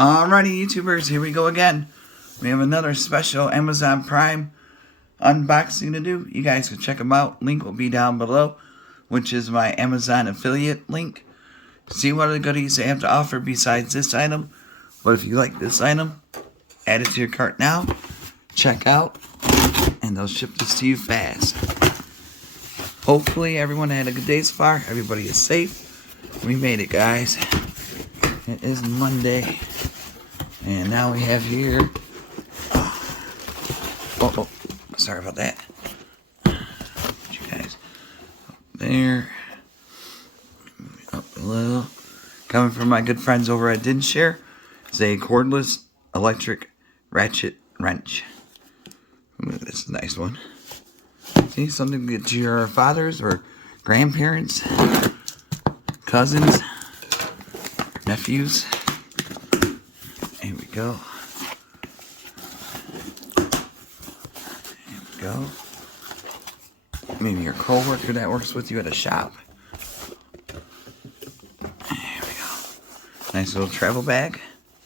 Alrighty, YouTubers, here we go again. We have another special Amazon Prime unboxing to do. You guys can check them out. Link will be down below, which is my Amazon affiliate link. See what other goodies they have to offer besides this item. But if you like this item, add it to your cart now. Check out, and they'll ship this to you fast. Hopefully everyone had a good day so far. Everybody is safe. We made it, guys. It is Monday. And now we have here, sorry about that. You guys up there, up a little. Coming from my good friends over at Dinshare, it's a cordless electric ratchet wrench. This is a nice one. See, something to get to your fathers or grandparents, cousins, nephews. Here we go. There we go. Maybe your co-worker that works with you at a shop. There we go. Nice little travel bag.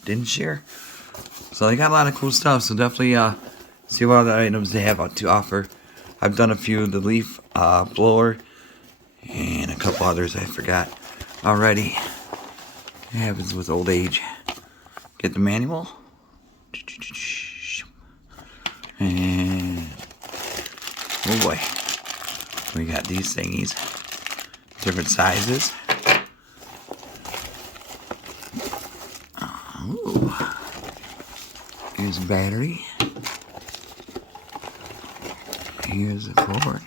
Dinshare. So they got a lot of cool stuff. So definitely see what other items they have to offer. I've done a few. The leaf blower. And a couple others I forgot already. It happens with old age. Get the manual. And oh boy. We got these thingies. Different sizes. Oh. Here's a battery. Here's a cord.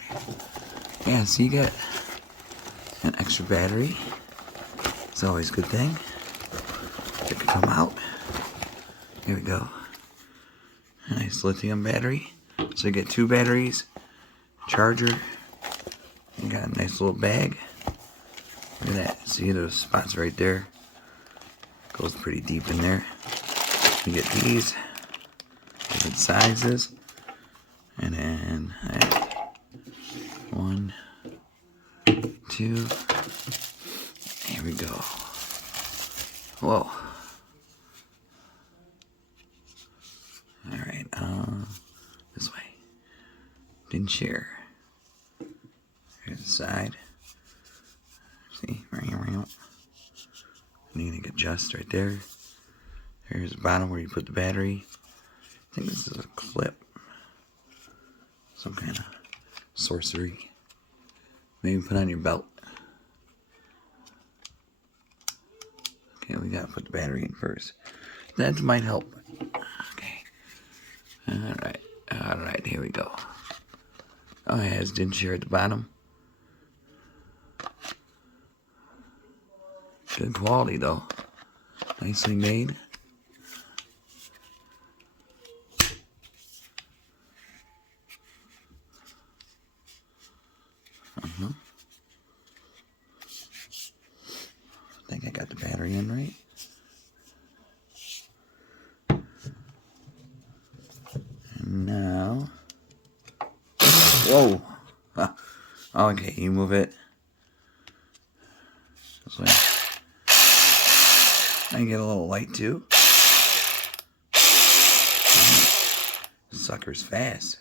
Yeah, so you get an extra battery. It's always a good thing. It can come out. Here we go. A nice lithium battery. So you get 2 batteries, charger. You got a nice little bag. Look at that. See those spots right there? Goes pretty deep in there. You get these different sizes. And then 1, 2. Here we go. Whoa. Alright, this way. Dinshare. Here's the side. See? You can adjust right there. Here's the bottom where you put the battery. I think this is a clip. Some kind of sorcery. Maybe put on your belt. Okay, we gotta put the battery in first. That might help. Okay. Alright, here we go. Oh, it has Dinshare at the bottom. Good quality though. Nicely made. I think I got the battery in right. And now, whoa! Okay, you move it this way. I get a little light too. This sucker's fast.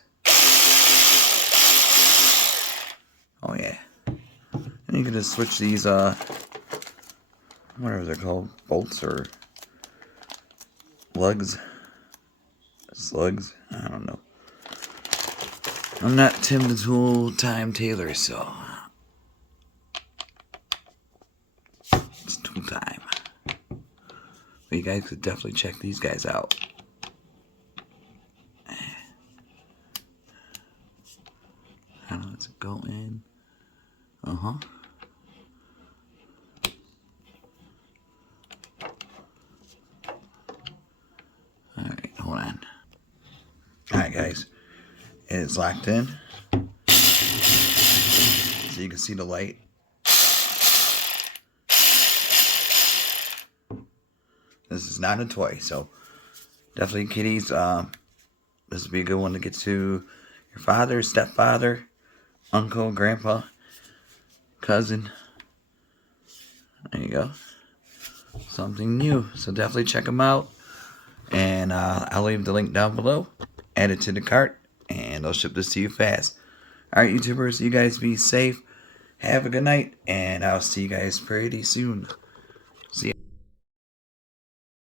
Oh yeah. And you can just switch these whatever they're called, bolts or slugs, I don't know. I'm not Tim the Tool Time Taylor, so it's tool time. But you guys could definitely check these guys out. How does it go in? Alright, hold on. Alright guys, it's locked in. So you can see the light. This is not a toy, so definitely kiddies, this would be a good one to get to your father, stepfather, uncle, grandpa, cousin. There you go. Something new. So definitely check them out. And I'll leave the link down below. Add it to the cart, and I'll ship this to you fast. Alright, YouTubers, you guys be safe. Have a good night, and I'll see you guys pretty soon.